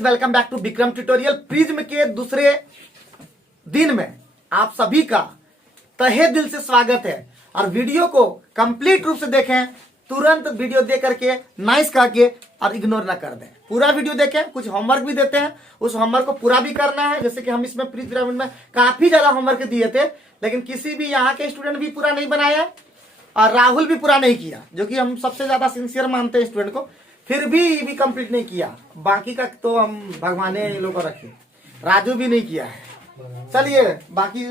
Welcome back to Vikram tutorial. Prism के दूसरे दिन में आप सभी का तहे दिल से स्वागत है और वीडियो को कंप्लीट रूप से देखें। तुरंत वीडियो देख करके नाइस कह के और इग्नोर ना कर दें। पूरा वीडियो देखें। कुछ होमवर्क भी देते हैं, उस होमवर्क को पूरा भी करना है। जैसे कि हम इसमें प्री पिरामिड में काफी ज्यादा होमवर्क दिए थे, लेकिन किसी भी यहाँ के स्टूडेंट भी पूरा नहीं बनाया और राहुल भी पूरा नहीं किया, जो कि हम सबसे ज्यादा सिंसियर मानते हैं स्टूडेंट को। फिर भी कंप्लीट नहीं किया। बाकी का तो हम भगवाने इन लोग को रखे। राजू भी नहीं किया है। चलिए बाकी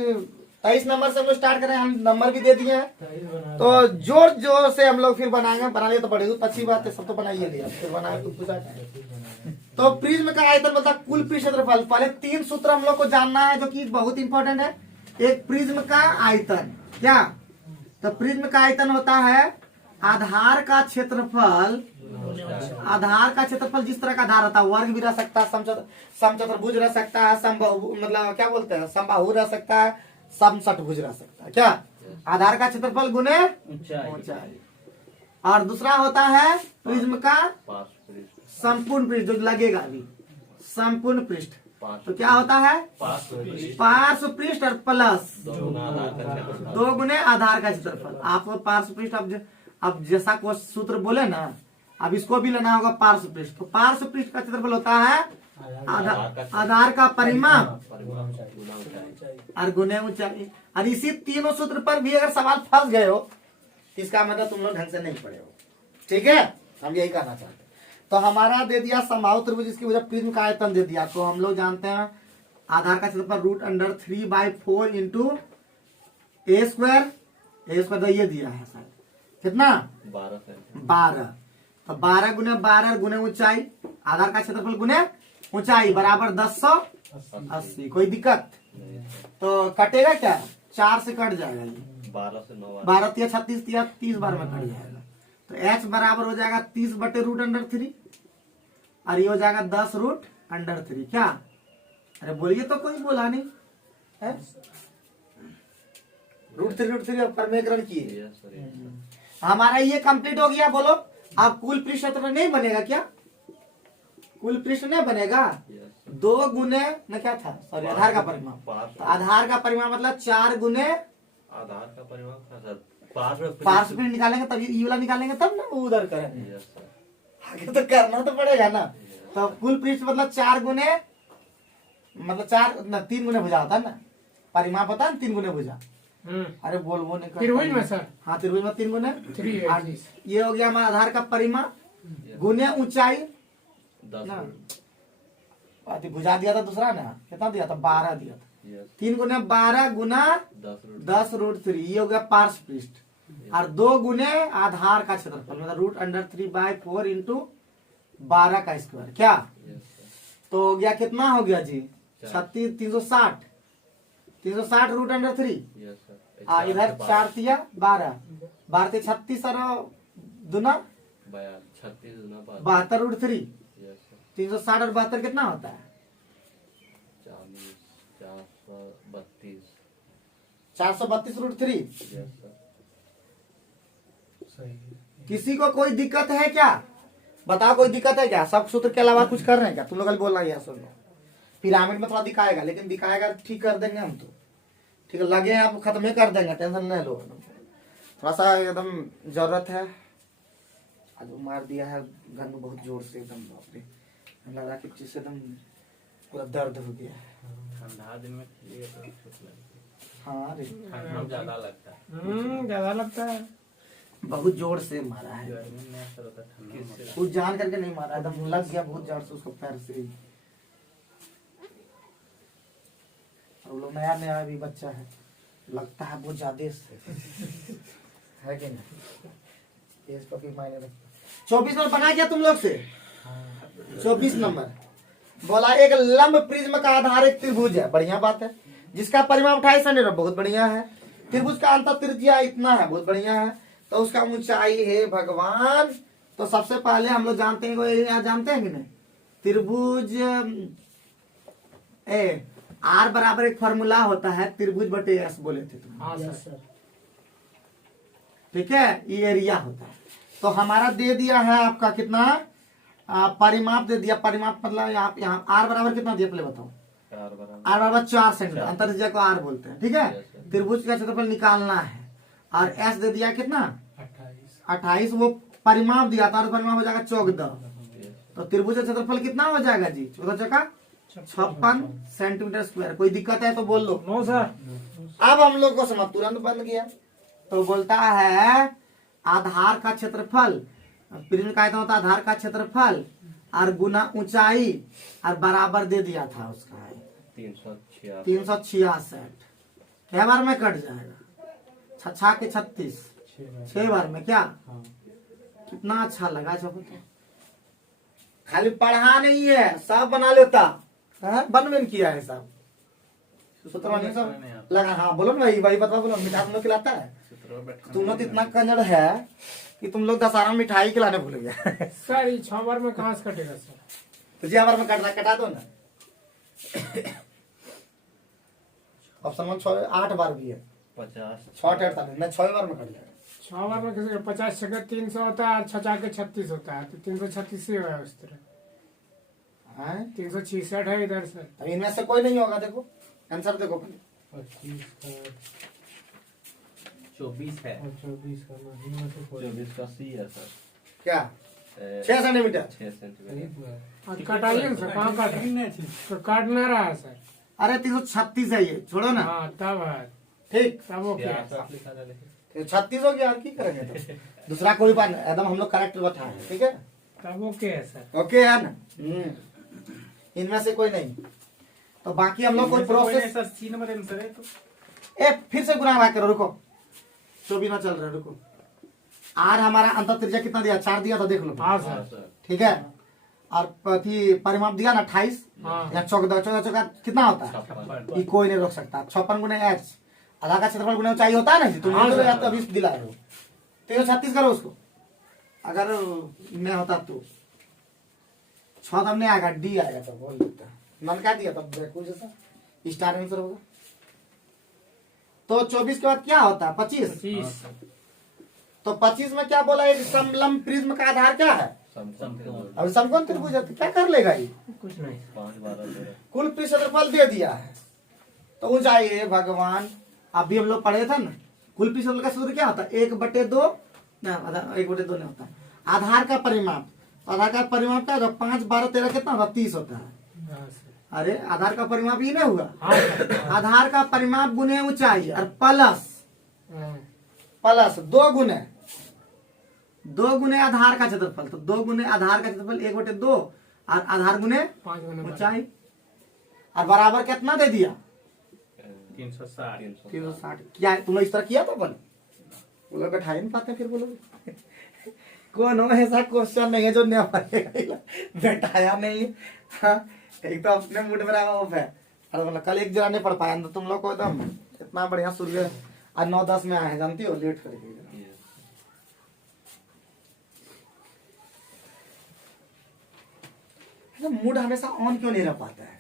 23 नंबर से हम लोग स्टार्ट करें। हम नंबर भी दे दिए हैं, तो जोर जोर से हम लोग फिर बनाएंगे। बना लिया तो बड़ी अच्छी बात है, सब तो बनाइए लिया, फिर बनाए तो पूछा। तो प्रिज्म का आयतन मतलब कुल पृष्ठ क्षेत्रफल। पहले 3 सूत्र हम लोग को जानना है, जो कि बहुत इंपॉर्टेंट है। एक प्रिज्म का आयतन क्या, तो प्रिज्म का आयतन होता है आधार का क्षेत्रफल। आधार का क्षेत्रफल जिस तरह का आधार होता है, वर्ग भी रह सकता है, समचतुर्भुज रह सकता है, समबाहु मतलब क्या बोलते हैं, समबाहु रह सकता है, समषटभुज रह सकता है। क्या आधार का क्षेत्रफल गुने ऊंचाई। और दूसरा होता है प्रिज्म का संपूर्ण पृष्ठ, जो लगेगा अभी संपूर्ण पृष्ठ। तो क्या होता है पार्श्व पृष्ठ और प्लस 2 गुने आधार का क्षेत्रफल। आपको पार्श्व पृष्ठ अब जैसा को सूत्र बोले ना, अब इसको भी लेना होगा पार्श्व पृष्ठ। तो पार्श्व पृष्ठ का क्षेत्रफल होता है आधार का परिमाण और गुने ऊंचाई। और इसी तीनों सूत्र पर भी अगर सवाल फंस गए हो, इसका मतलब तुम लोग ढंग से नहीं पढ़े हो। ठीक है, हम यही कहना चाहते हैं। तो हमारा दे दिया समबाहु त्रिभुज, इसकी वजह प्रिज्म का आयतन दे दिया। तो हम लोग जानते हैं आधार का क्षेत्रफल √3/4 इंटू ए स्क्वायर। ए स्क्वायर तो ये दिया है शायद कितना 12। तो 12 गुने 12 गुने ऊंचाई, आधार का क्षेत्रफल गुने ऊंचाई बराबर 1080। कोई दिक्कत? तो कटेगा क्या, 4 से कट जाएगा ये, 12 से 9 12 या 36 या 30 बार में कट जाएगा। तो h बराबर हो जाएगा 30/√3 और ये हो जाएगा 10√3। क्या अरे बोलिए तो, कोई बोला नहीं है। √3 परमेकरण किए। हमारा ये कंप्लीट हो गया। बोलो अब कुल पृष्ठ क्षेत्रफल नहीं बनेगा क्या? कुल पृष्ठ नहीं बनेगा। 2 गुने न क्या था, सॉरी आधार का परिमाण। तो आधार का परिमाण मतलब 4 गुने आधार का परिमाण पार्श्व पृष्ठ निकालेंगे, तब ये वाला निकालेंगे, तब ना उधर करेंगे। आगे तो करना तो पड़ेगा ना। तो कुल पृष्ठ मतलब 4 गुने मतलब 3 गुने भुजा होता है ना, परिमाण पता है 3 गुने भुजा। अरे बोल वो नहीं त्रिभुज में सर। हाँ त्रिभुज में 3 गुने। 3 ये हो गया हमारा आधार का परिमाण गुने ऊंचाई ना। भुजा दिया था दूसरा ना, कितना दिया था 12 दिया था। 3 गुने 12 गुना 10√3, ये हो गया पार्श्व पृष्ठ। और 2 गुने आधार का क्षेत्रफल मतलब √3/4 इंटू 12 का स्क्वायर। क्या तो हो गया, कितना हो गया जी 36 360 √3। इधर 4 दिया 12 12 36 और दुना 72√3। 360 और 72 कितना होता है 432√3। किसी को कोई दिक्कत है क्या? बताओ कोई दिक्कत है क्या? सब सूत्र के अलावा कुछ कर रहे हैं क्या तुम लोग? बोलना है सुन लो। पिरामिड में थोड़ा दिखाएगा, लेकिन दिखाएगा ठीक कर देंगे हम। तो ठीक है, लगे हैं आप खत्म ही कर देंगे, टेंशन नहीं लो। थोड़ा सा एकदम जरूरत है। आज मार दिया है गन में बहुत जोर से, एकदम बाप रे, लग रहा कि चीज से एकदम पूरा दर्द हो गया है। ठंडा दिन में हाँ रे ज्यादा लगता है। ज्यादा लगता है। बहुत जोर से मारा है, कुछ जान करके नहीं मारा, एकदम लग गया बहुत जोर से उसको पैर से। और लोग नया नया भी बच्चा है, लगता है बहुत ज्यादा से है कि नहीं। इस पर भी मायने रखता। 24 नंबर बना क्या तुम लोग से? 24 नंबर बोला एक लंब प्रिज्म का आधार एक त्रिभुज है। बढ़िया बात है। जिसका परिमाण 28 सेंटीमीटर, बहुत बढ़िया है। त्रिभुज का अंतर त्रिज्या इतना है, बहुत बढ़िया है। तो उसका ऊंचाई है भगवान। तो सबसे पहले हम लोग जानते हैं, जानते हैं कि नहीं, त्रिभुज आर बराबर एक फॉर्मूला होता है त्रिभुज बटे एस बोले थे तुम। हाँ सर। ठीक है, ये एरिया होता है। तो हमारा दे दिया है आपका कितना परिमाप दे दिया, परिमाप मतलब यहाँ आर बराबर कितना दिया पहले बताओ। आर बराबर 4 सेंटीमीटर, अंतर्ज्या को आर बोलते हैं, ठीक है। त्रिभुज का क्षेत्रफल निकालना है और एस दे दिया कितना 28, वो परिमाप दिया था, परिमाप हो जाएगा 14। तो त्रिभुज का क्षेत्रफल कितना हो जाएगा जी 14 56 सेंटीमीटर स्क्वायर। कोई दिक्कत है तो बोल लो। No sir. अब हम लोग को समझ तुरंत बन गया। तो बोलता है आधार का क्षेत्रफल, प्रिज्म का आयतन होता है आधार का क्षेत्रफल और गुना ऊंचाई और बराबर दे दिया था उसका 366। क्या बार में कट जाएगा 6 के 36, 6 बार में क्या। कितना अच्छा लगा सब। खाली पढ़ा नहीं है, सब बना लेता है, बनवेन किया है सब। सूत्र बनी सब लगा। हाँ बोलो ना भाई, बता बोलो। मिठाई तुम लोग खिलाता है? तुम लोग इतना कंजड़ है कि तुम लोग दशहरा में मिठाई खिलाने भूल गया। सर ये 6 बार में कहाँ से कटेगा सर? तो जी बार में कटा दो ना। ऑप्शन 1 8 बार भी है, 6 मैं 6 बार में कट जाएगा। 6 बार में कैसे? 50 जगह 300 होता है, 6 के 36 होता है, तो 336 ही है उस तरह। 366 है इधर से। अब इनमें से कोई नहीं होगा, देखो आंसर देखो। 25 का 24 है। 24 का नहीं तो कोई 24 का सी है सर। क्या 6 सेंटीमीटर? 6 सेंटीमीटर। और कटाइए सर, कहाँ काट तो काट ना रहा है सर। अरे 336 है ये, छोड़ो ना। हाँ तब है, ठीक, तब वो क्या? 36 हो गया और की करेंगे तो। दूसरा कोई बात नहीं, एकदम हम लोग करेक्ट बताए, ठीक है। तब वो क्या है सर? ओके है ना। इनमें से कोई नहीं। तो बाकी हम लोग कोई process sir C number answer है तो। ए फिर से गुना भाग करो, रुको 24 ना चल रहा है, रुको। आर हमारा अंतर त्रिज्या कितना दिया 4 दिया था, देख लो। हाँ सर। ठीक है। और परिमाप दिया ना 28 हाँ। या 14 कितना होता है? ये कोई नहीं रोक सकता। 56 गुना एच आधा का क्षेत्रफल गुना ऊंचाई होता है ना जी। तुम हाँ तो सर। अभी दिला रहे हो। 336 करो उसको, अगर मैं होता तो 6 तब नहीं आएगा, डी आएगा तब। बोल देता मन क्या दिया तब, देखो जैसा स्टार आंसर होगा। तो 24 के बाद क्या होता है 25। तो 25 में क्या बोला, एक समलंब प्रिज्म का आधार क्या है? अब समकोण त्रिभुज है, तो क्या कर लेगा ये? कुछ नहीं। 5 12 कुल पृष्ठ क्षेत्रफल दे दिया है। तो ऊंचाई है भगवान, अभी हम लोग पढ़े थे ना, कुल पृष्ठ क्षेत्रफल का सूत्र क्या होता है 1/2 ना, 1/2 नहीं होता। आधार का परिमाप, आधार का परिमाप क्या होता है 5 12 13 कितना होता है 30 होता है। अरे आधार का परिमाप ही नहीं हुआ। आधार का परिमाप गुने ऊंचाई और प्लस 2 गुने आधार का क्षेत्रफल। तो 2 गुने आधार का क्षेत्रफल 1/2 और आधार गुने 5 गुना ऊंचाई और बराबर कितना दे दिया 360। 360। क्या तुम लोग इस तरह किया था बोले? वो लोग बैठा ही नहीं पाते, फिर बोलोगे कौन हो, ऐसा क्वेश्चन नहीं है जो नहीं पड़ेगा, बैठाया नहीं। हाँ, एक तो अपने मूड में रहा ऑफ है। अरे बोला कल एक जरा नहीं पढ़ पाया, तो तुम लोग को एकदम इतना बढ़िया सूर्य आज 9-10 में आए हैं, जानती हो, लेट करके। मूड हमेशा ऑन क्यों नहीं रह पाता है?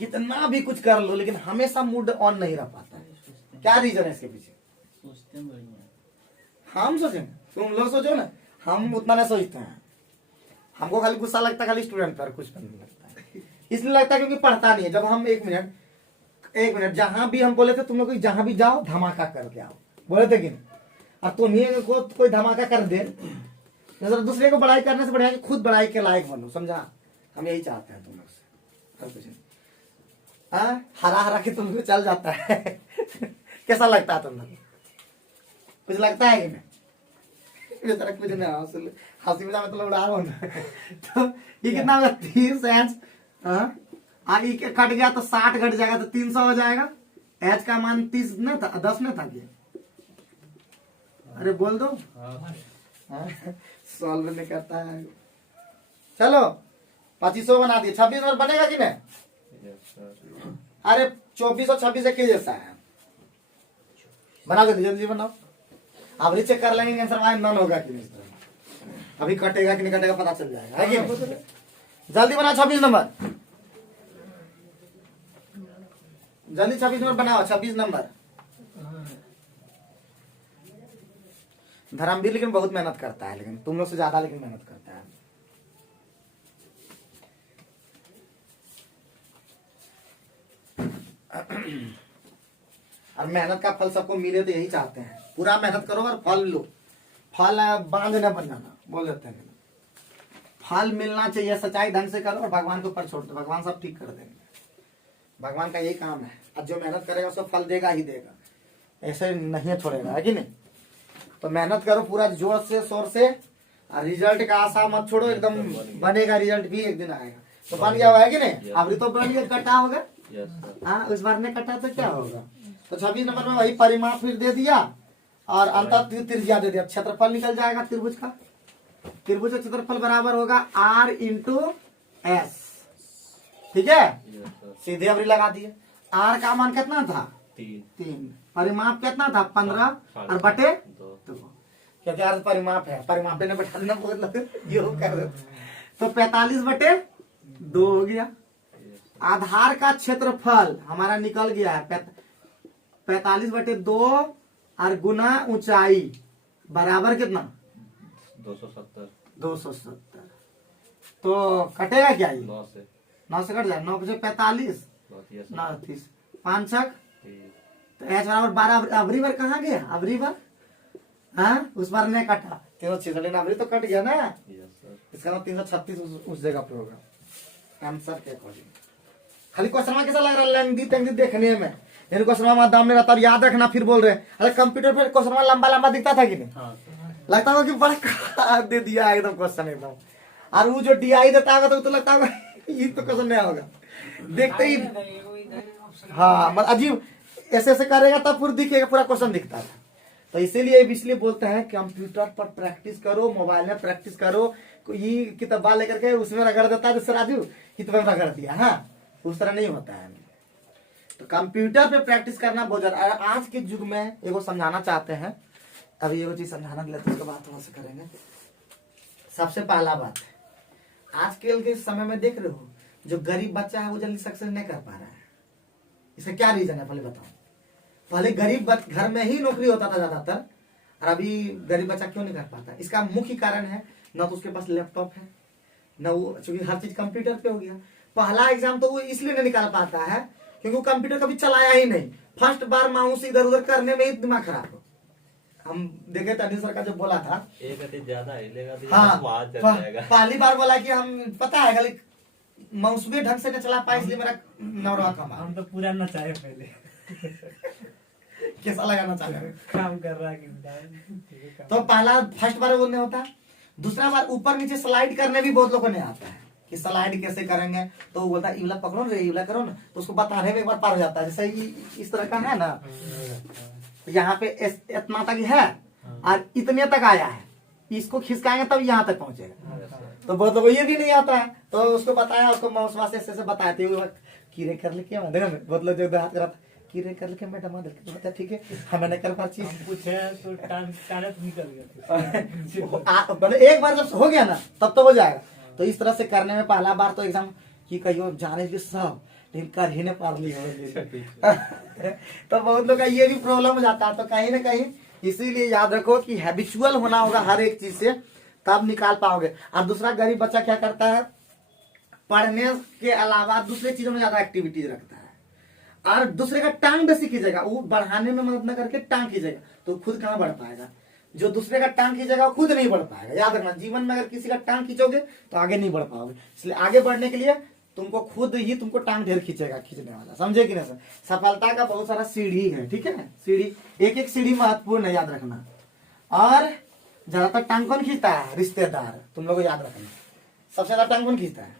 कितना भी कुछ कर लो लेकिन हमेशा मूड ऑन नहीं रह पाता है। क्या रीजन है इसके पीछे? हम सोचें, तुम लोग सोचो ना, हम उतना नहीं सोचते हैं। हमको खाली गुस्सा लगता है खाली स्टूडेंट पर, कुछ नहीं लगता है। इसलिए लगता है क्योंकि पढ़ता नहीं है। जब हम एक मिनट जहां भी हम बोले थे तुम लोग जहां भी जाओ धमाका करके आओ, बोले थे कि नहीं? और तुम्हें को कोई धमाका कर दे, जरा दूसरे को बड़ाई करने से बढ़िया कि खुद बड़ाई के लायक बनो, समझा? हम यही चाहते हैं तुम लोग से, और कुछ नहीं। हरा हरा के तुम लोग चल जाता है। कैसा लगता है तुम लोग? कुछ लगता है कि नहीं? कुछ नहीं, हंसी मजाक में तो उड़ा रहा हूँ। तो ये कितना होगा 30 एच, आगे कट गया तो 60 घट जाएगा तो 300 हो जाएगा। एच का मान 30 न था, 10 न था क्या? अरे बोल दो। सॉल्व नहीं करता है। चलो 2500 बना दिए। 26 और बनेगा कि नहीं? अरे 24 और 26 एक ही जैसा है, बना दो जल्दी बनाओ। अब चेक कर लेंगे आंसर हमारा नन होगा कि नहीं, अभी कटेगा कि नहीं कटेगा पता चल जाएगा, है कि नहीं? जल्दी बना 26 नंबर, जल्दी 26 नंबर बनाओ। 26 नंबर। धर्मवीर लेकिन बहुत मेहनत करता है, लेकिन तुम लोग से ज्यादा लेकिन मेहनत करता है। और मेहनत का फल सबको मिले तो यही चाहते हैं, पूरा मेहनत करो और फल लो। फल बांध न बन जाना बोल देते हैं, फल मिलना चाहिए, सच्चाई ढंग से करो और भगवान के ऊपर छोड़ दो, भगवान सब ठीक कर देंगे। भगवान का यही काम है, और जो मेहनत करेगा उसको फल देगा ही देगा, ऐसे नहीं छोड़ेगा, है कि नहीं। तो मेहनत करो पूरा जोर से शोर से, और रिजल्ट का आशा मत छोड़ो, एकदम बनेगा, रिजल्ट भी एक दिन आएगा। तो बन गया हुआ है कि नहीं, अभी तो बन गया, कटा होगा। Yes sir. हाँ, उस बार ने कटा तो क्या होगा। तो 26 नंबर में वही परिमाप फिर दे दिया, और अंतर त्रिज्या दे दिया, क्षेत्रफल निकल जाएगा त्रिभुज का। त्रिभुज का क्षेत्रफल बराबर होगा R इंटू एस, ठीक है। Yes sir. सीधे अवरी लगा दिए। R का मान कितना था 3 परिमाप कितना था 15 और बटे 2। 2, क्योंकि अर्थ परिमाप है, परिमाप ने बैठा देना मतलब ये कर देते। तो 45 बटे 2 हो गया। आधार का क्षेत्रफल हमारा निकल गया है 45 बटे 2 और गुना ऊंचाई बराबर कितना 270। 270। तो कटेगा क्या ये 9 से 9 से कट जाए, 9 से 45 यस 9 30 5 छक 30। तो एच बराबर 12। अबरी बार कहाँ गया, अबरी बार हाँ उस बार नहीं कटा 366, लेकिन अबरी तो कट गया ना, यस सर। इसका मतलब 336 उस जगह पे होगा आंसर के अकॉर्डिंग। खाली क्वेश्चन कैसा लग रहा है, लेंदी तेंदी देखने में, इन क्वेश्चन में दाम नहीं रहता, और याद रखना फिर बोल रहे हैं। अरे कंप्यूटर पे क्वेश्चन लंबा लंबा दिखता था कि नहीं, हाँ सर। लगता होगा कि बड़ा दे दिया एकदम क्वेश्चन एकदम, और वो जो DI देता होगा तो लगता होगा ये तो क्वेश्चन नहीं होगा, देखते ही हाँ मतलब अजीब ऐसे ऐसे करेगा तब पूरा दिखेगा, पूरा क्वेश्चन दिखता था। तो इसलिए बोलते हैं कंप्यूटर पर प्रैक्टिस करो, मोबाइल में प्रैक्टिस करो। ये किताबा लेकर के उसमें रगड़ देता है जैसे राजू किताब में रगड़ दिया, हाँ उस तरह नहीं होता है। तो कंप्यूटर पे प्रैक्टिस करना बहुत ज्यादा। आज के युग में एगो समझाना चाहते हैं, अभी एगो चीज समझाना लेते उसके बाद वहां से करेंगे। सबसे पहला बात, आजकल के समय में देख रहे हो जो गरीब बच्चा है वो जल्दी सक्सेस नहीं कर पा रहा है, इसका क्या रीजन है पहले बताओ। पहले गरीब घर में ही नौकरी होता था ज्यादातर, और अभी गरीब बच्चा क्यों नहीं कर पाता। इसका मुख्य कारण है न तो उसके पास लैपटॉप है, न वो, चूंकि हर चीज कंप्यूटर पे हो गया। पहला एग्जाम तो वो इसलिए नहीं निकाल पाता है क्योंकि वो कंप्यूटर कभी चलाया ही नहीं, फर्स्ट बार माउस इधर उधर करने में ही दिमाग खराब हो। हम देखे तनिष सर का जो बोला था, एक अति ज्यादा हिलेगा तो हाँ आवाज चल जाएगा। पहली बार बोला कि हम पता है गली माउस भी ढंग से नहीं चला पाए, इसलिए मेरा नौरवा कमा। हम तो पूरा नचाए पहले कैसा लगाना चाह रहे काम कर रहा है तो पहला फर्स्ट बार वो नहीं होता। दूसरा बार ऊपर नीचे स्लाइड करने भी बहुत लोगों को नहीं आता है कि स्लाइड कैसे करेंगे, तो वो बोलता है इवला पकड़ो रे इवला करो ना, तो उसको बताने में एक बार पार हो जाता है। जैसे इस तरह का है ना, यहाँ पे इतना तक है और इतने तक आया है, इसको खिसकाएंगे तब यहाँ तक पहुंचेगा। तो बहुत लोगों को ये भी नहीं आता है, तो उसको बताया, उसको माउस वास ऐसे बताए थे, कीरे कर ले क्या देखो बहुत लोग जो हाथ करा कीरे कर ले मैडम बता ठीक है हमें नहीं कर पाची पूछे तो टारत निकल गया मतलब एक बार जब हो गया ना तब तो हो जाएगा। तो इस तरह से करने में पहला बार तो एग्जाम की कहियो जाने भी सब लेकिन कर ही नहीं पार ली तो बहुत लोग का ये भी प्रॉब्लम हो जाता है। तो कहीं ना कहीं इसीलिए याद रखो कि हैबिचुअल होना होगा हर एक चीज से, तब निकाल पाओगे। और दूसरा गरीब बच्चा क्या करता है, पढ़ने के अलावा दूसरे चीजों में ज्यादा एक्टिविटीज रखता है, और दूसरे का टांग बेसी कीजिएगा, वो बढ़ाने में मदद न करके टांग कीजिएगा, तो खुद कहाँ बढ़ पाएगा। जो दूसरे का टांग खींचेगा वो खुद नहीं बढ़ पाएगा। याद रखना, जीवन में अगर किसी का टांग खींचोगे तो आगे नहीं बढ़ पाओगे। इसलिए आगे बढ़ने के लिए तुमको खुद ही तुमको टांग ढेर खींचेगा, खींचने वाला, समझे कि नहीं सर। सफलता का बहुत सारा सीढ़ी है, ठीक है, सीढ़ी एक एक सीढ़ी महत्वपूर्ण है, याद रखना। और ज्यादातर टांग कौन खींचता है, रिश्तेदार, तुम लोग याद रखना। सबसे ज्यादा टांग कौन खींचता है,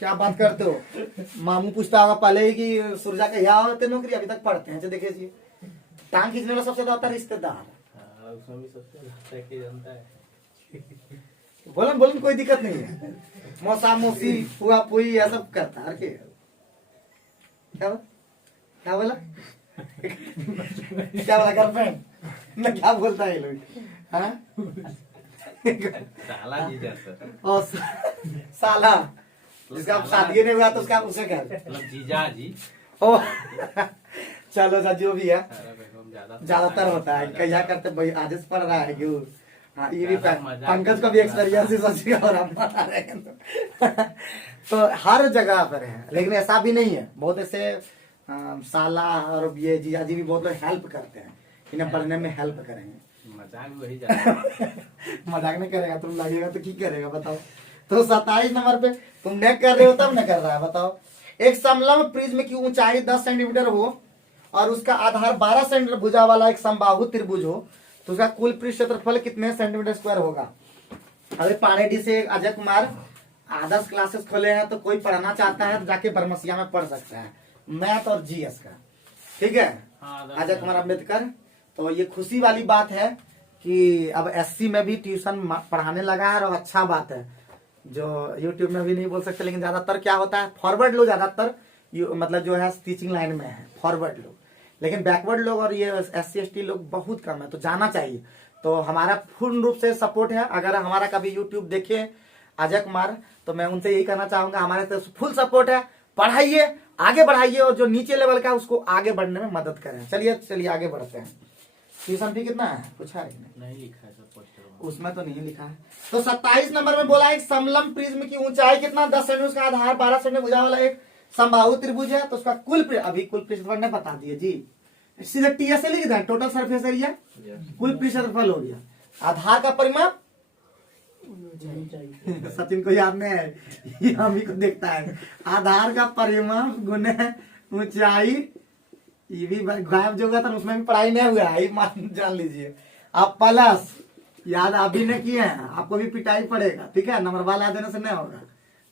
क्या बात करते हो। मामू पूछता होगा पहले ही कि सूरजा का यहाँ होते नौकरी, अभी तक पढ़ते हैं, देखिए टांग खींचने वाला सबसे ज्यादा होता है रिश्तेदार। जनता है बोलन बोलन कोई दिक्कत नहीं है, मौसा मौसी पुआ पुई यह सब करता है। क्या बोला क्या बोला गर्लफ्रेंड ना, क्या बोलता है लोग, हाँ साला जीजा सर, और साला जिसका शादी नहीं हुआ तो उसका उसे क्या मतलब जीजा जी। ओ चलो सा जो भी है ज्यादा ज्यादातर होता है, क्या करते भाई आदेश पड़ रहा है क्यों। हाँ ये भी पंकज का भी एक्सपीरियंस ही सोचिएगा और हम बता रहे हैं तो हर जगह पर है, लेकिन ऐसा भी नहीं है। बहुत ऐसे साला और ये जीजा जी भी बहुत लोग हेल्प करते हैं, इन्हें पढ़ने में हेल्प करेंगे। मजाक भी वही जाता है। मजाक नहीं करेगा, तुम लगेगा तो की करेगा बताओ। तो 27 नंबर पे तुम नहीं कर रहे हो तब न कर रहा है बताओ। एक समलंब प्रिज्म की ऊंचाई 10 सेंटीमीटर हो और उसका आधार 12 सेंटीमीटर भुजा वाला एक समबाहु त्रिभुज हो, तो उसका कुल पृष्ठ क्षेत्रफल कितने सेंटीमीटर स्क्वायर होगा। अभी पानेडी से अजय कुमार आदर्श क्लासेस खोले हैं, तो कोई पढ़ना चाहता है तो जाके बरमसिया में पढ़ सकता है, मैथ और जीएस का। ठीक है, हाँ, अजय कुमार अम्बेडकर। तो ये खुशी वाली बात है कि अब एससी में भी ट्यूशन पढ़ाने लगा है, और अच्छा बात है। जो यूट्यूब में भी नहीं बोल सकते, लेकिन ज्यादातर क्या होता है, फॉरवर्ड लोग ज्यादातर मतलब जो है टीचिंग लाइन में है, फॉरवर्ड लोग, लेकिन बैकवर्ड लोग और ये एससी एसटी लोग बहुत कम है, तो जाना चाहिए। तो हमारा पूर्ण रूप से सपोर्ट है। अगर हमारा कभी यूट्यूब देखे अजय कुमार, तो मैं उनसे यही कहना चाहूंगा, हमारे तरफ फुल सपोर्ट है, पढ़ाइए, आगे बढ़ाइए, और जो नीचे लेवल का है उसको आगे बढ़ने में मदद करें। चलिए आगे बढ़ते हैं। ट्यूशन फी कितना है, पूछा है कि नहीं लिखा है सब पोस्टर में। उसमें तो नहीं लिखा है। तो 27 नंबर में बोला एक समलंब प्रिज्म की ऊंचाई कितना 10 सेंटीमीटर, उसका आधार 12 सेंटीमीटर भुजा वाला एक समबाहु त्रिभुज है, तो उसका अभी कुल पृष्ठफल ने बता दिए जी, सीधे टीएस से लिख दें, टोटल सरफेस एरिया, कुल पृष्ठफल हो गया। आधार का परिमाप सचिन को याद नहीं है, ये हम ही को देखता है। आधार का परिमाप गुने ऊंचाई, ये भी गायब जो हुआ था उसमें भी पढ़ाई नहीं हुआ है, ये जान लीजिए। आप प्लस याद अभी ने किए हैं, आपको भी पिटाई पड़ेगा, ठीक है, नंबर वाला देने से नहीं होगा,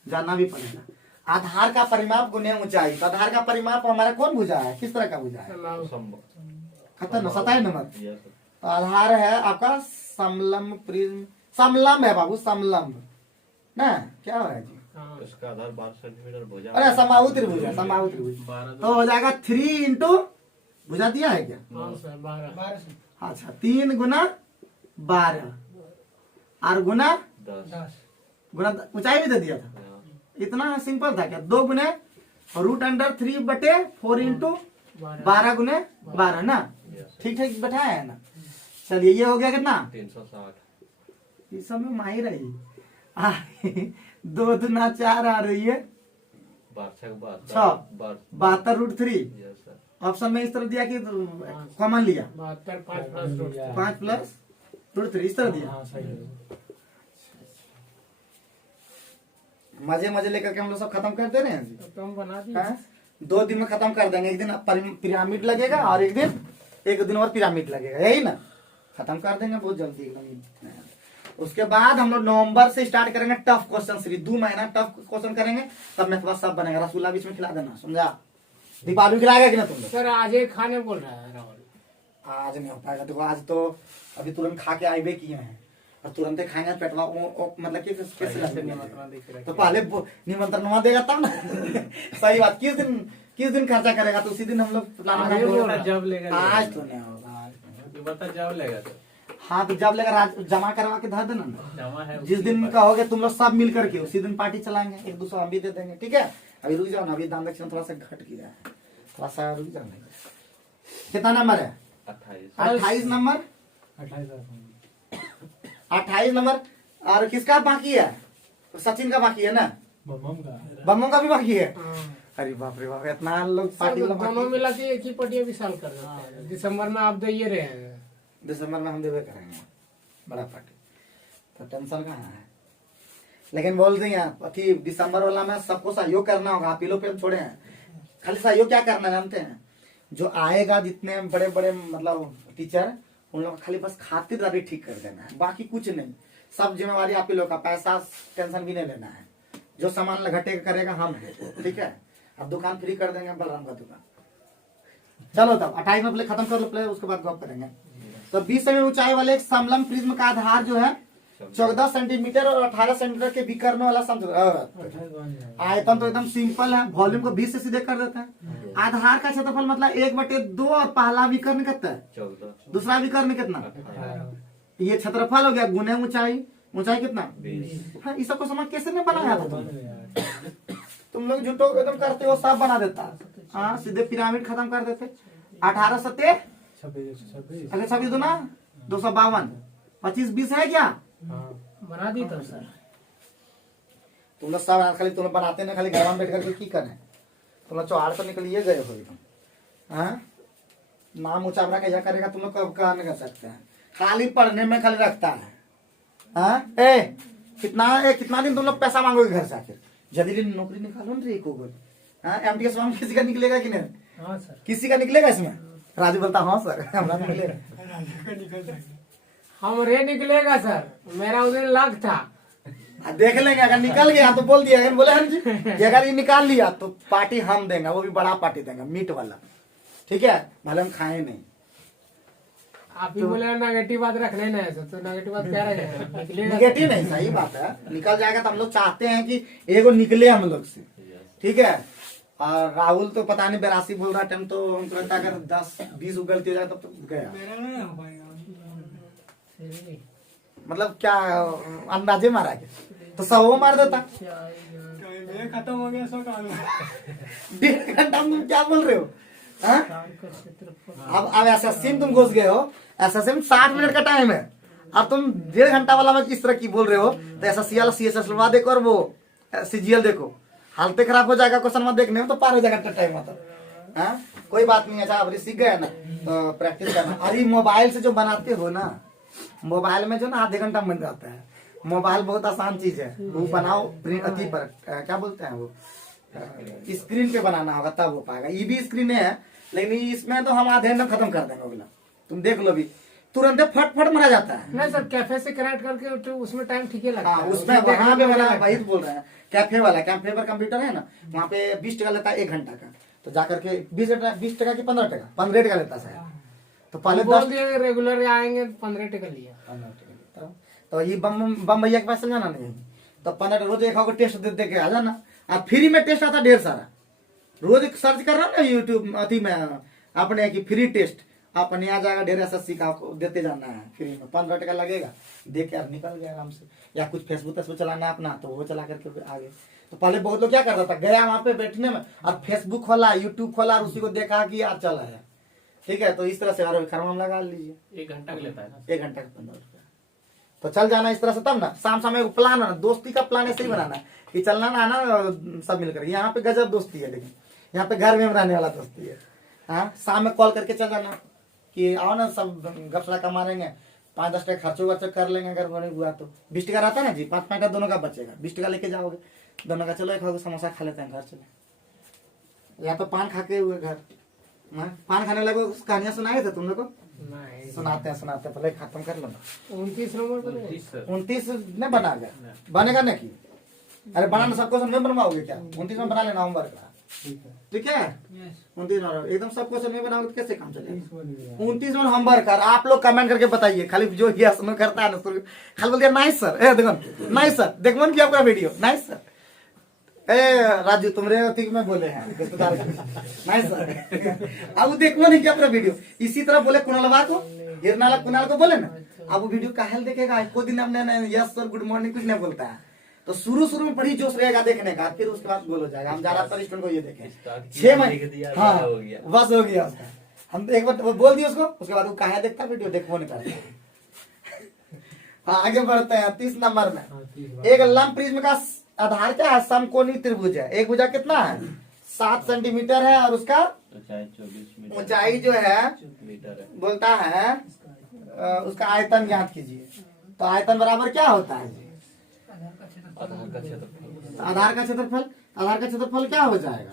जानना भी पड़ेगा। आधार का परिमाप गुने ऊंचाई, तो आधार का परिमाप हमारा कौन भुजा है, किस तरह का भुजा है, खत्म 27 नंबर। तो आधार है आपका समलंब प्रिज्म, समलंब है बाबू, समलंब ना, क्या है जी, उसका आधार 12 सेंटीमीटर भुजा। अरे समबाहु त्रिभुज है, समबाहु त्रिभुज, 12 तो हो जाएगा 3 इंटू भुजा दिया है क्या, हाँ सर 12 अच्छा 3 गुना 12 और गुना 10 गुना ऊंचाई भी दे दिया था। इतना सिंपल था क्या, 2 गुने √3/4 इंटू 12 गुने 12 ना, ठीक ठीक बैठाया है ना। चलिए ये हो गया कितना 360। इस समय माहिर रही 2 दूना 4 आ रही है 72 √3। ऑप्शन में इस तरह दिया कि कॉमन लिया 72 5 5 +√3 इस तरह दिया। हाँ सही है। मजे लेकर के हम लोग सब खत्म कर दे रहे हैं जी। तो हम बना दिए। हाँ? 2 दिन में खत्म कर देंगे, एक दिन पिरामिड लगेगा और एक दिन और पिरामिड लगेगा, यही ना, खत्म कर देंगे बहुत जल्दी एकदम। उसके बाद हम लोग नवंबर से स्टार्ट करेंगे टफ क्वेश्चन सीरीज, 2 महीना टफ क्वेश्चन करेंगे, तब मेरे पास सब बनेगा। रसगुल्ला बीच में खिला देना, समझा, दीपावली खिलाएगा कि ना तुम लोग। सर आज ही खाने बोल रहा है राहुल। आज नहीं हो पाएगा, देखो आज तो अभी तुरंत खा के आए किए हैं और तुरंत ही खाएंगे, पेटवा मतलब कि कैसे लगेगा? तो पहले निमंत्रण देगा तब ना सही बात। किस दिन खर्चा करेगा, तो उसी दिन हम लोग जब लेगा, आज तो नहीं होगा, बता जब लेगा तो। हाँ तो जब लेगा जमा करवा के धर देना ना, जमा है जिस दिन कहोगे तुम लोग सब मिल करके उसी दिन पार्टी चलाएंगे, एक दूसरा हम भी दे देंगे, ठीक है। अभी रुक जाओ ना, अभी दान दक्षिणा थोड़ा सा घट गया है, थोड़ा सा रुक जाओ। कितना नंबर है 28 नंबर 28 नंबर। और किसका बाकी है, सचिन का बाकी है ना, बम्मों का भी बाकी है। अरे बाप रे बाप, इतना लोग पार्टी वाला दोनों मिला के एक ही पटिया भी साल कर देते हैं। दिसंबर में आप दे रहे हैं, दिसंबर में हम देवे करेंगे बड़ा पार्टी, तो टेंशन कहाँ है। लेकिन बोल रही हैं कि दिसंबर वाला में सबको सहयोग करना होगा, आप ही लोग पे हम छोड़े हैं। खाली सहयोग क्या करना है जानते हैं, जो आएगा जितने बड़े बड़े मतलब टीचर, उन लोग खाली बस खातिरदारी ठीक कर देना है, बाकी कुछ नहीं। सब जिम्मेवारी आप ही लोग का, पैसा टेंशन भी नहीं लेना है, जो सामान घटे करेगा हम, ठीक है। अब दुकान फ्री कर देंगे, बलराम का दुकान। चलो तब 28 में प्ले खत्म कर लो प्ले, उसके बाद गप करेंगे। तो 20 सेमी ऊंचाई वाले एक समलंब प्रिज्म का आधार जो है 14 सेंटीमीटर और 18 सेंटीमीटर के विकर्ण वाला आयतन तो एकदम सिंपल है, वॉल्यूम को 20 से सीधे कर देते हैं। आधार का क्षेत्रफल मतलब 1/2 और पहला विकर्ण कितना है 14, दूसरा विकर्ण कितना, ये क्षेत्रफल हो गया गुने ऊंचाई, ऊंचाई कितना 20। हाँ, इस सबको समझ कैसे नहीं बनाया था तुम लोग झूठो एकदम करते हो, सब बना देता। हाँ सीधे पिरामिड खत्म कर देते। 18 सत्ते 26 दूना 252, 25 20 है क्या, बना दी तो सर। तुम लोग सब खाली तुम लोग बनाते ना, खाली घर में बैठ करके की करे, तुम लोग चौहाड़ पर निकलिए गए हो एकदम। हाँ, नाम उचावरा कैसा करेगा तुम लोग, कब कहा नहीं कर सकते हैं, खाली पढ़ने में खाली रखता है। हाँ, कितना दिन तुम लोग पैसा मांगोगे घर से आखिर, जल्दी नौकरी निकालो ना रे को। हाँ, एमटीएस फॉर्म किसी का निकलेगा कि नहीं? हाँ सर। किसी का निकलेगा इसमें? राजू बोलता हाँ सर हमारा निकलेगा। हमरे निकलेगा सर, मेरा उस दिन लग था। देख लेंगे, अगर निकल गया तो बोल दिया, अगर बोले हम जी कि अगर ये निकाल लिया तो पार्टी हम देंगे, वो भी बड़ा पार्टी देंगे, मीट वाला, ठीक है, भले हम खाए नहीं। आप ही बोले नेगेटिव बात रख लेना है सर, तो नेगेटिव बात क्या रहेगा, निकलेगा। निगेटिव नहीं, सही बात है, निकल जाएगा तो हम लोग चाहते हैं कि एगो निकले हम लोग से, ठीक है। और राहुल तो पता नहीं 82 बोल रहा टाइम, तो हमको लगता है अगर 10-20 गलती हो जाए तब तो गया। मतलब क्या अंदाजे मारा के तो 100 मार देता। खत्म हो गया, सो 1.5 घंटा में तुम क्या बोल रहे हो? हाँ? अब एसएससी में तुम घुस गए हो, एसएससी में 60 मिनट का टाइम है, अब तुम 1.5 घंटा वाला में किस तरह की बोल रहे हो? तो एसएससी वाला सीएसएस देखो और वो सीजीएल देखो, हालत खराब हो जाएगा क्वेश्चन में देखने में, तो पार हो जाएगा टाइम मतलब। हाँ, कोई बात नहीं है, अच्छा अब सीख गए ना तो प्रैक्टिस करना। अरे मोबाइल से जो बनाते हो ना, मोबाइल में जो ना आधे घंटा बन जाता है। मोबाइल बहुत आसान चीज है, वो बनाओ अति पर क्या बोलते हैं वो, स्क्रीन पे बनाना होगा तब हो पाएगा। ये भी स्क्रीन है, लेकिन इसमें तो हम आधे घंटे खत्म कर देंगे बोला, तुम देख लो भी, तुरंत फट मरा जाता है। नहीं सर, कैफे से कनेक्ट करके तो उसमें टाइम ठीक ही लगता है। हाँ, उसमें वहां पे वाला वही तो बोल रहे हैं, कैफे पर कंप्यूटर है ना, वहाँ पे 20 टका लेता है 1 घंटा का, तो जाकर के 20 टका की 15 टका 15 टका लेता है। तो पहले बोल दिया रेगुलर आएंगे 15 टका लिया। तो ये बम भैया के पास जाना नहीं, तो 15 रोज एक टेस्ट दे के आ जाना। अब फ्री में टेस्ट आता ढेर सारा, रोज सर्च कर रहा ना यूट्यूब अति में अपने की फ्री टेस्ट अपने आ जाएगा, ढेर एसएससी का आपको देते जाना है फ्री में, 15 टका लगेगा, देख के आप निकल गया आराम से। या कुछ फेसबुक चलाना है अपना, तो वो चला करके आगे। तो पहले बहुत लोग क्या करता था, गया वहां पे बैठने में और फेसबुक खोला, यूट्यूब खोला और उसी को देखा कि यार चला है, ठीक है। तो इस तरह से खरमाम लगा लीजिए, 1 घंटा का लेता है ना, 1 घंटा का 15 रुपया, तो चल जाना इस तरह से। तब ना शाम एक प्लान बनाना, दोस्ती का प्लान ऐसे ही बनाना है कि चलना ना आना सब मिलकर। यहाँ पे गजब दोस्ती है, लेकिन यहाँ पे घर में रहने वाला दोस्ती है। हाँ, शाम में कॉल करके चल जाना कि आओ ना, सब गपशला का मारेंगे, 5-10 टका खर्चो वर्चो कर लेंगे, अगर बने हुआ तो 20 टका रहता है ना जी, 5 टका दोनों का बचेगा, 20 टका लेके जाओगे दोनों का, चलो एक समोसा खा लेते हैं, घर चले। या तो पान खा के हुए घर, पान खाने लगो, कहानियां सुनाए थे तुम लोग को? सुनाते हैं, पहले खत्म कर लो ना। 29 नंबर पर 29 नहीं बना गया, बनेगा नहीं की? अरे बनाना सब क्वेश्चन नहीं बनवाओगे क्या? 29 में बना लेना होमवर्क का, ठीक है। 29 में एकदम सब क्वेश्चन नहीं बनाओगे तो कैसे काम चलेगा? 29 में होमवर्क कर, आप लोग कमेंट करके बताइए, खाली जो यस नो करता है ना खाली बोल दिया नाइस सर, देखो नाइस सर, देखो क्या आपका वीडियो नाइस सर। राजू तुमरे अति में बोले हैं नाइस सर, अब देखो नहीं क्या अपना वीडियो, इसी तरह बोले कुणालवा को, कुणाल को बोले ना, अब वो वीडियो का हेल देखेगा, कोई दिन हमने यस सर गुड मॉर्निंग कुछ नहीं बोलता है, तो शुरू में बड़ी जोश रहेगा देखने का, फिर उसके बाद गोल हो जाएगा। हम ज्यादातर स्टूडेंट को ये देखें 6 महीने, हाँ बस हो गया उसका, हम एक बार बोल दिए उसको, उसके बाद वो कहा देखता वीडियो, देखो नहीं करता। हाँ, आगे बढ़ते हैं 30 नंबर में। एक लंब प्रिज्म का आधार क्या है? समकोणीय त्रिभुज है। एक भुजा कितना है? 7 सेंटीमीटर है, और उसका ऊंचाई जो है बोलता है उसका आयतन ज्ञात कीजिए। तो आयतन बराबर क्या होता है? आधार का क्षेत्रफल। आधार का क्षेत्रफल क्या हो जाएगा?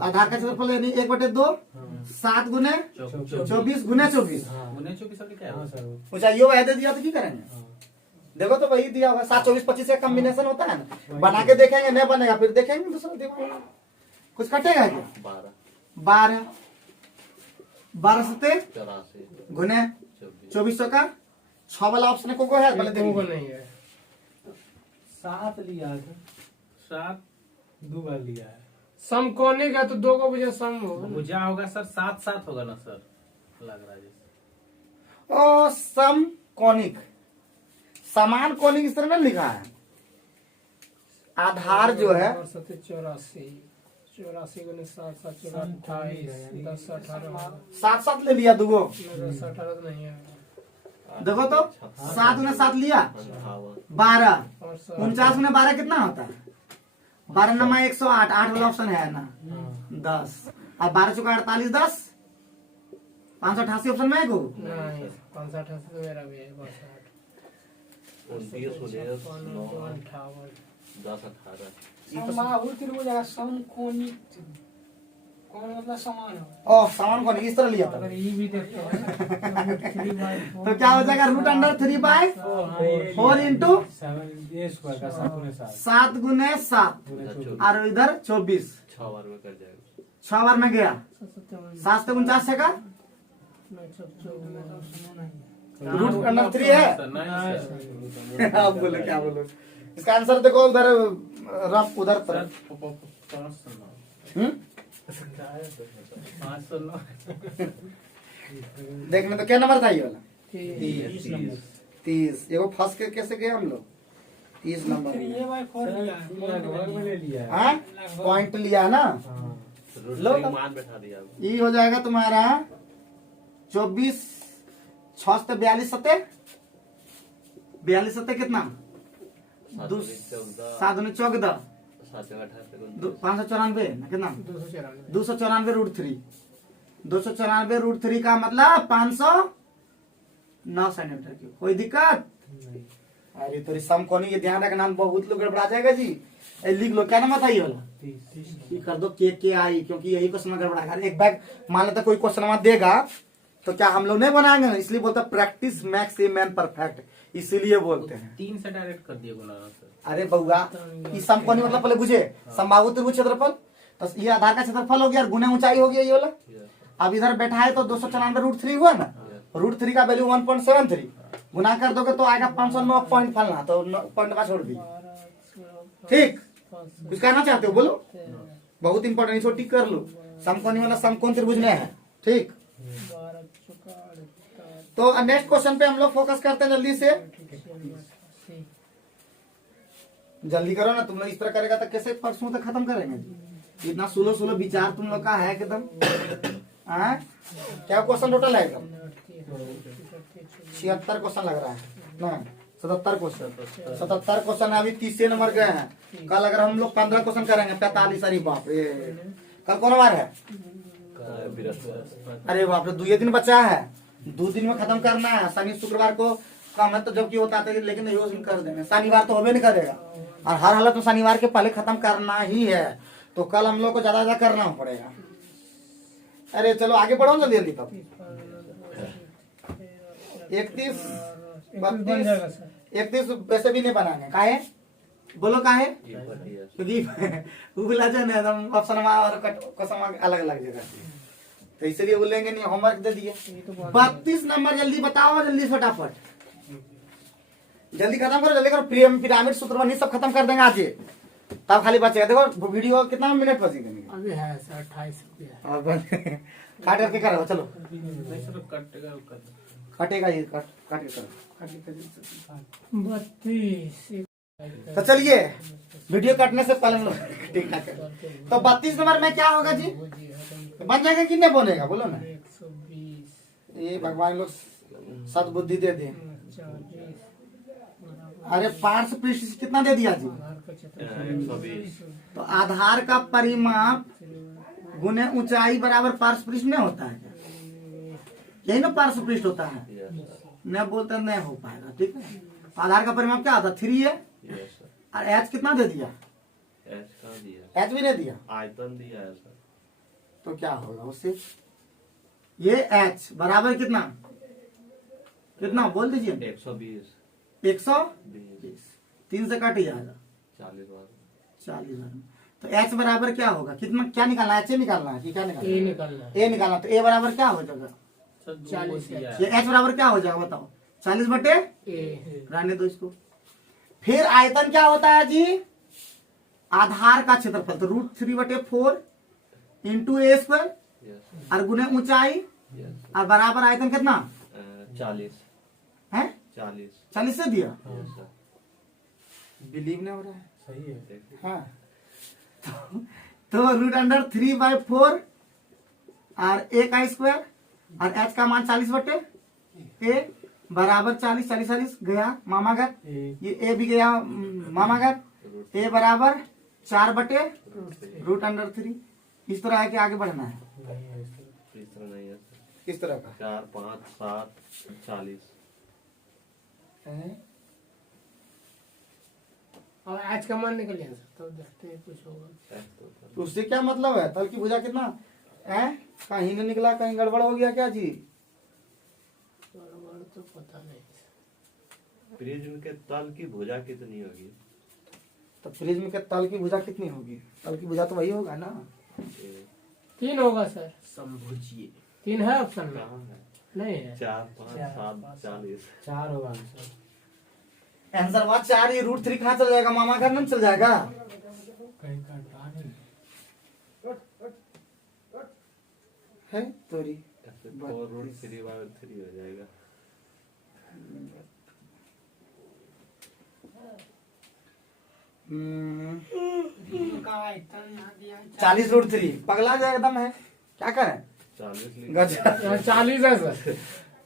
आधार का क्षेत्रफल यानी 1/2 7 गुने 24 गुने 24 ऊंचाइयों वह दे दिया तो क्या करेंगे? देखो तो वही दिया होगा, 7 24 25 का कॉम्बिनेशन होता है ना, बना के देखेंगे, नहीं बनेगा फिर देखेंगे दूसरा दिमाग कुछ कटेगा क्या? 12 से गुने 2400 का 6 वाला ऑप्शन को है, भले देखो नहीं है। 7 लिया था, 7 2 बार लिया है। समकोणिक है तो 2 को भुजा सम होगा, भुजा होगा सर, 7 होगा ना सर, लग रहा है जैसे। ओ समकोणिक, समान कोणिक इस तरह में लिखा है। आधार जो है 84 गुने 7 7 28 10 18 7 ले लिया दुगो, 10 18 नहीं है, देखो तो 7 गुना 7 लिया 12, 49 गुना 12 कितना होता है? 12 नमा 108, 8 वाला ऑप्शन है ना 10, और 12 चौका 48, 10 588 ऑप्शन में है को नहीं 65 तो मेरा भी है 58 बाहुर त्रिभुज है समकोणिक त्रिभुज। कौन मतलब समान हो। ओ सामान कौन इस तरह लिया था? अगर ये भी देखते हैं तो क्या हो जाएगा? रूट अंडर 3/4 इंटू 7 गुने 7 और इधर 24 6 बार में गया 7 से 49 से का रूट अंडर 3 है। आप बोलो क्या बोलो? इसका आंसर देखो उधर रफ उधर तरफ। देखने तो क्या नंबर था ये वाला? 30। एगो फंस के कैसे गए हम लोग? 30 नंबर में। ये भाई खोल लिया है। हाँ पॉइंट लिया ना। लो मान बैठा दिया। ये हो जाएगा तुम्हारा 24 6 से 42 सत्ते 42 सत्ते कितना? 7 में 14 594 कितना? 294 रूट 3 294 रूट 3 का मतलब 509 सेंटीमीटर की। कोई दिक्कत? अरे तो समकोणी ये ध्यान रखना, बहुत लोग गड़बड़ा जाएगा जी। लिख लो क्या नंबर था ये वाला? ये कर दो के आई, क्योंकि यही क्वेश्चन गड़बड़ा। एक बैग मान लेता कोई क्वेश्चन देगा तो क्या हम लोग नहीं बनाएंगे ना, इसलिए बोलता practice max a man perfect, इसीलिए बोलते हैं। 3 से डायरेक्ट कर दिया गुना सर। अरे बउआ इस समकोणी मतलब पहले बुझे संभावु त्रिभुज क्षेत्रफल, तो ये आधार का क्षेत्रफल हो गया और गुना ऊंचाई हो गया ये वाला। अब इधर बैठा है तो 294 रूट 3 हुआ ना, रूट 3 का वैल्यू 1.73 गुना कर दोगे तो आएगा 509 पॉइंट फलना, तो पॉइंट का छोड़ दी। ठीक, कुछ कहना चाहते हो बोलो? बहुत इंपॉर्टेंट, इसको टिक कर लो। समकोणी वाला समकोण त्रिभुज में है। ठीक, तो नेक्स्ट क्वेश्चन पे हम लोग फोकस करते हैं जल्दी से। जल्दी करो ना, तुम लोग इस तरह करेगा तो कैसे परसों तक खत्म करेंगे? इतना सुलो विचार तुम लोग का है एकदम। क्या क्वेश्चन टोटल है? एकदम 76 क्वेश्चन लग रहा है ना, 77 क्वेश्चन। 77 क्वेश्चन अभी 30 नंबर गए हैं। कल अगर हम लोग 15 क्वेश्चन करेंगे 45। अरे बाप रे, कल कौन बार है? अरे बाप रे, 2 दिन बचा है, 2 दिन में खत्म करना है। शनि शुक्रवार को काम है तो जबकि होता है, लेकिन रोज कर देंगे। शनिवार तो होबे नहीं करेगा, और हर हालत में शनिवार के पहले खत्म करना ही है। तो कल हम लोग को ज्यादा करना पड़ेगा। अरे चलो आगे बढ़ो जल्दी जल्दी। तब 31 32 31 वैसे भी नहीं बनाने काहे? बोलो काहे? क्योंकि गूगल एकदम ऑप्शन और क्वेश्चन अलग अलग जगह, तो इसलिए बोलेंगे नहीं। होमवर्क दे दिए। 32 नंबर जल्दी बताओ, जल्दी फटाफट जल्दी खत्म करो, जल्दी करो। पिरामिड सूत्र बनी सब खत्म कर देंगे आज, तब खाली बचेगा। देखो वीडियो कितना मिनट बचेगा? अभी है सर 28 रुपया। और काट करके करो, चलो कटेगा ये, काट के करो। 32 तो चलिए वीडियो कटने से पहले हम लोग ठीक ठाक करें। तो 32 नंबर में क्या होगा जी? बन जाएगा कि नहीं बनेगा? बोलो ना। 120 ये भगवान लोग सद्बुद्धि दे दे। अरे पार्श्व पृष्ठ कितना दे दिया जी? तो आधार का परिमाप गुने ऊंचाई बराबर पार्श्व पृष्ठ में होता है क्या? यही ना पार्श्व पृष्ठ होता है। नहीं बोलते नहीं हो पाएगा। ठीक है, आधार का परिमाप क्या आता? 3 है। और एच कितना दे दिया? एच भी नहीं दिया, आयतन दिया है सर। तो क्या होगा उससे? ये एच बराबर कितना कितना बोल दीजिए? 120 120 3 से कट जाएगा 40। तो एच बराबर क्या होगा? कितना क्या निकालना है? एच निकालना है कि क्या निकालना है? ए निकालना है। ए निकालना। तो ए बराबर क्या हो जाएगा? 40 ये एच बराबर क्या हो जाएगा बताओ? 40 बटे ए। रहने दो इसको। फिर आयतन क्या होता है जी? आधार का क्षेत्रफल। तो √3/4 इंटू ए स्क्वायर और गुने ऊंचाई और बराबर आयतन कितना? 40 है 40 से दिया। बिलीव नहीं हो रहा है। सही है। हाँ तो √3/4 और ए का स्क्वायर और एच का मान 40/ए बराबर 40 40 40 गया मामा घर, एक ये ए भी गया मामा घर, ए बराबर 4/√3। इस तरह है कि आगे बढ़ना है नहीं है इसमें। इस तरह नहीं है सर। इस तरह का 4 5 7 40। और आज का मान निकल गया सर, तब देखते हैं कुछ होगा। तो उससे क्या मतलब है? तल की भुजा कितना है? कहीं नहीं निकला, कहीं गड़बड़ हो गया क्या चीज? बराबर तो पता नहीं। प्रिज्म के तल की भुजा कितनी होगी? तो प्रिज्म के तल की भुजा कितनी होगी? तल की भुजा तो वही होगा ना। 3 होगा सर। समझिए 3 है ऑप्शन में? कहाँ है? नहीं है। 4 5 7 40। 4 होगा आंसर। आंसर बात 4, ये √3 कहाँ चल जाएगा? मामा घर नहीं चल जाएगा? कहीं का ड्रा नहीं। है तोरी 4√3/3 हो जाएगा। का इतना यहाँ दिया है। 40√3 पगला जाए एकदम है, क्या करें? 40 लिख। गजब। यहाँ 40 है सर।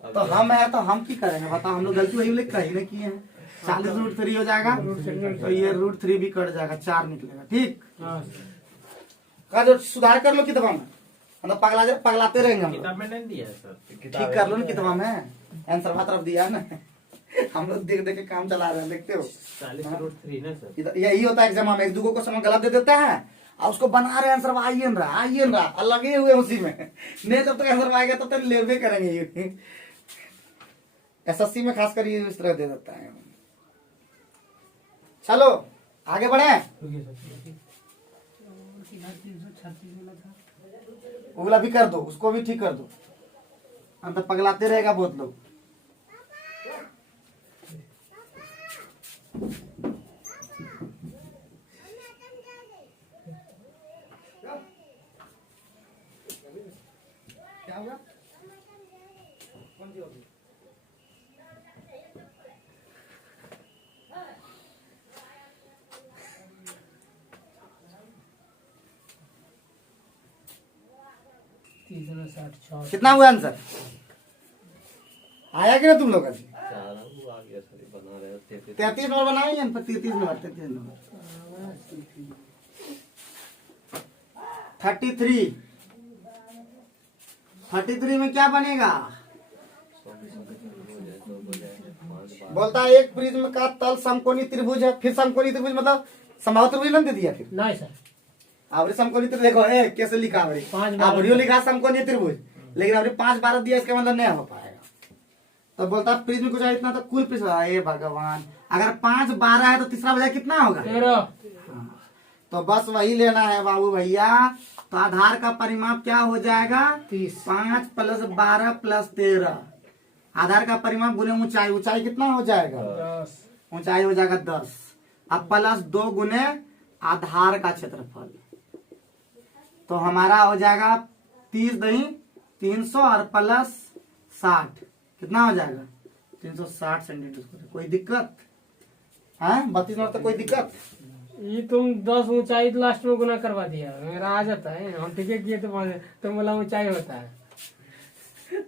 तो हम है तो हम की करेंगे बताओ? हम लोग गलती वही लिख कहीं नहीं किए हैं। 40√3 हो जाएगा तो ये √3 भी कट जाएगा, 4 निकलेगा। ठीक हाँ सर। का जो सुधार कर लो किताबा में, मतलब पगलाते रहेंगे हम लोग। किताब में नहीं दिया है सर। ठीक कर लो ना किताबा में, आंसर तरफ दिया है ना। हम लोग देख देख के काम चला रहे हैं, देखते हो 40√3 ना सर। यही होता है एग्जाम में, एक दूसरे को क्वेश्चन गलत दे देते हैं और उसको बना रहे आंसर आइए ना और लगे हुए उसी में। नहीं जब तक आंसर आएगा तब तक लेवे करेंगे ये। एसएससी में खासकर ये इस तरह दे देता है। चलो आगे बढ़े। रुकिए सर। इधर 336 वाला था। उगला भी कर दो, उसको भी ठीक कर दो, अंदर पगलाते रहेगा बहुत लोग। क्या हुआ? कौन सी होगी? कितना हुआ आंसर? आया कि ना तुम लोग? अभी 4 वो आ गया सर। बना रहे हो 33। 33 नंबर बनाएंगे ना? 33 नंबर 33 33 में क्या बनेगा? बोलता है एक प्रिज्म का तल समकोणीय त्रिभुज है। फिर समकोणीय त्रिभुज मतलब समबाहु त्रिभुज नहीं दे दिया? फिर नहीं सर। आवरी समकोणीय त्रिभुज देखो कैसे लिखा आवरी, 5 12 आवरियो लिखा समकोणीय त्रिभुज, लेकिन आवरी 5 12 दिया, इसका मतलब नहीं हो पाएगा। तो बोलता है प्रिज्म को चाहिए इतना, तो कुल प्रिज्म हे भगवान, अगर 5 12 है तो तीसरा बजाय कितना होगा? 13। तो बस वही लेना है बाबू भैया। तो आधार का परिमाप क्या हो जाएगा? 30। 5 + 12 + 13। आधार का परिमाप गुने ऊंचाई, ऊंचाई कितना हो जाएगा? 10। ऊंचाई हो जाएगा 10। अब +2 गुने आधार का क्षेत्रफल, तो हमारा हो जाएगा 30 दही 300 और +60 कितना हो जाएगा? 360 सेंटीमीटर। कोई दिक्कत है? 32 नंबर तक कोई दिक्कत? ये तुम 10 ऊंचाई लास्ट में गुना करवा दिया, मेरा आ जाता है। हम ठीक है किए तो तुम बोला ऊंचाई होता है।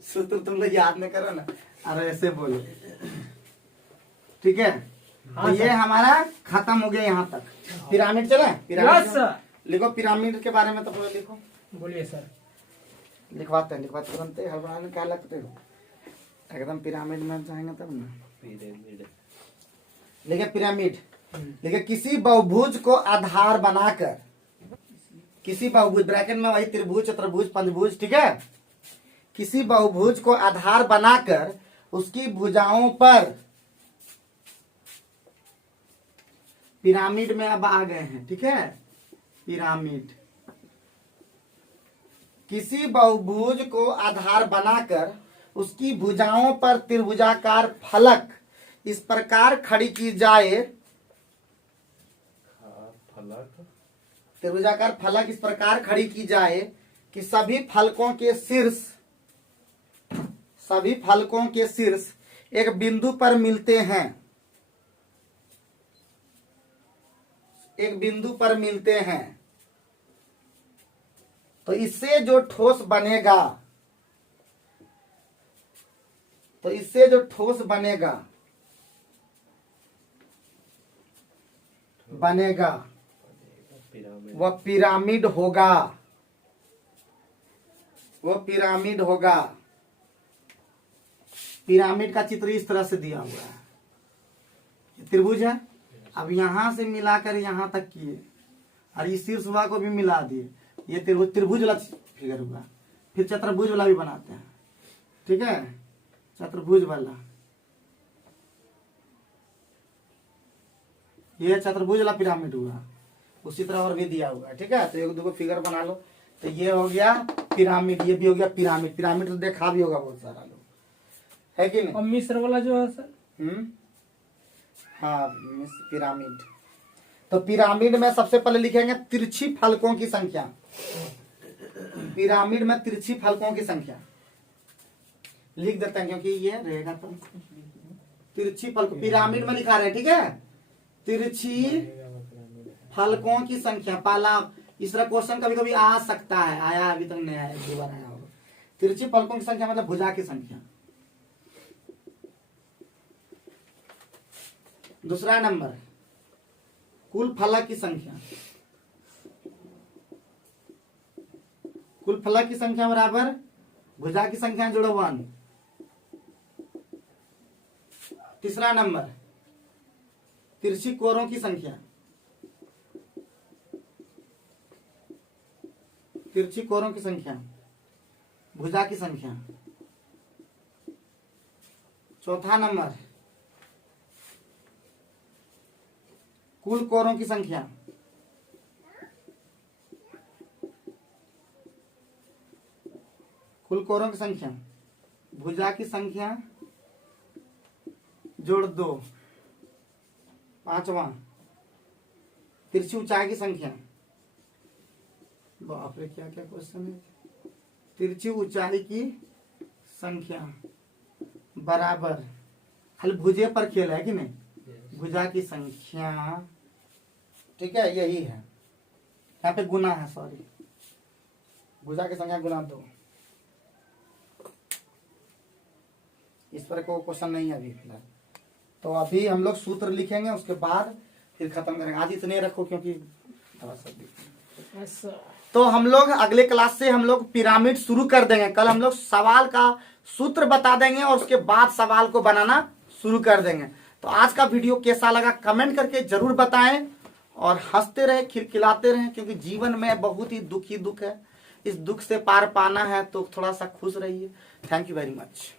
सूत्र तुम लोग याद नहीं करो ना, अरे ऐसे बोलो। ठीक है तो ये हमारा खत्म हो गया यहाँ तक। पिरामिड चले? Pyramid yes sir. लिखो पिरामिड के बारे में तो पूरा लिखो। बोलिए सर। लिखवाते हैं तुरंत, हड़बड़ाने क्या लगते हो? एकदम पिरामिड में जाएंगे तब ना। पिरामिड लिखे पिरामिड, लिखे किसी बहुभुज को आधार बनाकर, किसी बहुभुज ब्रैकेट में वही त्रिभुज चतुर्भुज पंचभुज, ठीक है, किसी बहुभुज को आधार बनाकर उसकी भुजाओं पर, पिरामिड में अब आ गए हैं, ठीक है, पिरामिड, किसी बहुभुज को आधार बनाकर उसकी भुजाओं पर त्रिभुजाकार फलक इस प्रकार खड़ी की जाए, फलक त्रिभुजाकार फलक इस प्रकार खड़ी की जाए कि सभी फलकों के शीर्ष एक बिंदु पर मिलते हैं, एक बिंदु पर मिलते हैं। तो इससे जो ठोस बनेगा, तो इससे जो ठोस बनेगा वह पिरामिड होगा, पिरामिड का चित्र इस तरह से दिया हुआ है, ये त्रिभुज है। अब यहां से मिलाकर यहां तक किए और इस शीर्ष भाग को भी मिला दिए, ये त्रिभुज वाला फिगर हुआ। फिर चतुर्भुज वाला भी बनाते हैं, ठीक है, चतुर्भुज वाला, ये चतुर्भुज वाला पिरामिड हुआ। उसी तरह और भी दिया हुआ है, ठीक है। तो एक दो फिगर बना लो। तो ये हो गया पिरामिड, ये भी हो गया पिरामिड। पिरामिड तो देखा भी होगा बहुत सारा लोग, है कि नहीं। और मिस्र वाला जो है सर, हाँ पिरामिड। तो पिरामिड में सबसे पहले लिखेंगे तिरछी फलकों की संख्या। पिरामिड में तिरछी फलकों की संख्या लिख देते हैं, क्योंकि ये रहेगा तो तिरछी फलक पिरामिड में लिखा रहे, ठीक है। तिरछी फलकों की संख्या, पहला इस तरह क्वेश्चन कभी कभी आ सकता है, आया अभी तक नहीं आया, एक दो बार आया होगा। तिरछी फलकों की संख्या मतलब भुजा की संख्या। दूसरा नंबर कुल फलक की संख्या, कुल फलक की संख्या बराबर भुजा की संख्या जोड़ो 1। तीसरा नंबर तिरछी कोरों की संख्या, तिरछी कोरों की संख्या भुजा की संख्या। चौथा नंबर कुल कोरों की संख्या, कुल कोरों की संख्या भुजा की संख्या जोड़ 2। पांचवा तिरछी ऊंचाई की संख्या, बाप रे क्या क्या क्वेश्चन है। तिरछी ऊंचाई की संख्या बराबर, खाली भुजे पर खेल है कि नहीं, भुजा की संख्या, ठीक है, यही है। यहाँ पे गुना है, सॉरी, भुजा की संख्या गुना 2। इस पर कोई क्वेश्चन नहीं है अभी फिलहाल। तो अभी हम लोग सूत्र लिखेंगे, उसके बाद फिर खत्म करेंगे। आज इतने रखो क्योंकि थोड़ा सा। तो हम लोग अगले क्लास से हम लोग पिरामिड शुरू कर देंगे। कल हम लोग सवाल का सूत्र बता देंगे और उसके बाद सवाल को बनाना शुरू कर देंगे। तो आज का वीडियो कैसा लगा कमेंट करके जरूर बताएं और हंसते रहे, खिलखिलाते रहें, क्योंकि जीवन में बहुत ही दुख है। इस दुख से पार पाना है तो थोड़ा सा खुश रहिए। Thank you very much.